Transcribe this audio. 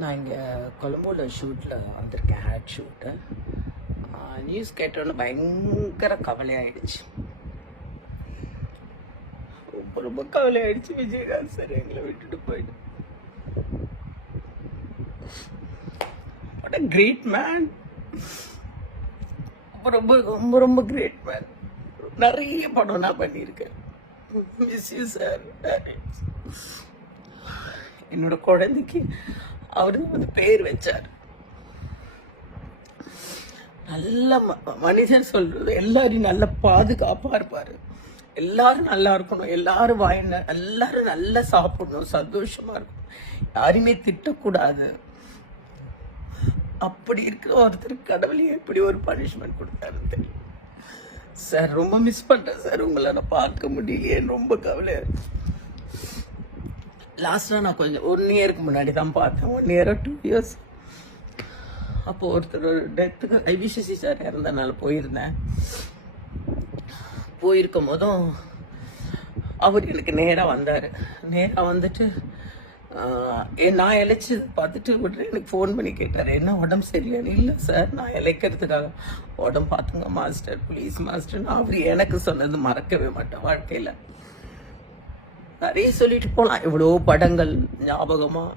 நான் இங்கே கொலம்போல ஷூட்டில் வந்திருக்கேன் ஹேட் ஷூட்டு நியூஸ் கேட்டோன்னு பயங்கர கவலையாயிடுச்சு. ரொம்ப ரொம்ப கவலையாயிடுச்சு விஜயகாந்த் சார் எங்களை விட்டுட்டு போயிட்டு. வாட் கிரேட் மேன் ரொம்ப ரொம்ப ரொம்ப ரொம்ப கிரேட் மேன் நிறைய படம் நான் பண்ணியிருக்கேன். மிஸ் யூ சார் என்னோட குழந்தைக்கு அவர் வந்து பேர் வச்சார். நல்ல ம- மனுஷன் சொல்றது எல்லாரையும் நல்ல பாதுகாப்பா இருப்பாரு. எல்லாரும் நல்லா இருக்கணும். எல்லாரும் வாய் எல்லாரும் நல்லா சாப்பிடணும். சந்தோஷமா இருக்கணும். யாரையுமே திட்டக்கூடாது. அப்படி இருக்கிற ஒருத்தர் கடவுளே எப்படி ஒரு பனிஷ்மெண்ட் கொடுத்தாருன்னு தெரியும். சார் ரொம்ப மிஸ் பண்றேன் சார். உங்களை நான் பார்க்க முடியலையே. ரொம்ப கவலை லாஸ்ட்டாக நான் கொஞ்சம் ஒன் இயருக்கு முன்னாடி தான் பார்த்தேன். ஒன் இயரோ டூ இயர்ஸ் அப்போது ஒருத்தர் டெத்துக்கு ஐபிசிசி சார் இறந்தனால போயிருந்தேன். போயிருக்கும் போதும் அவர் எனக்கு நேராக வந்தார். நேராக வந்துட்டு ஏ- நான் இழைச்சி பார்த்துட்டு உடனே எனக்கு ஃபோன் பண்ணி கேட்டார். என்ன உடம்பு சரியானு இல்லை சார் நான் இழைக்கிறதுக்காக உடம்பு பார்த்துங்க மாஸ்டர் ப்ளீஸ் மாஸ்டர் நான் அவர் எனக்கு சொன்னது மறக்கவே மாட்டேன் வாழ்க்கையில். நிறைய சொல்லிட்டு போகலாம் இவ்வளோ படங்கள் ஞாபகமாக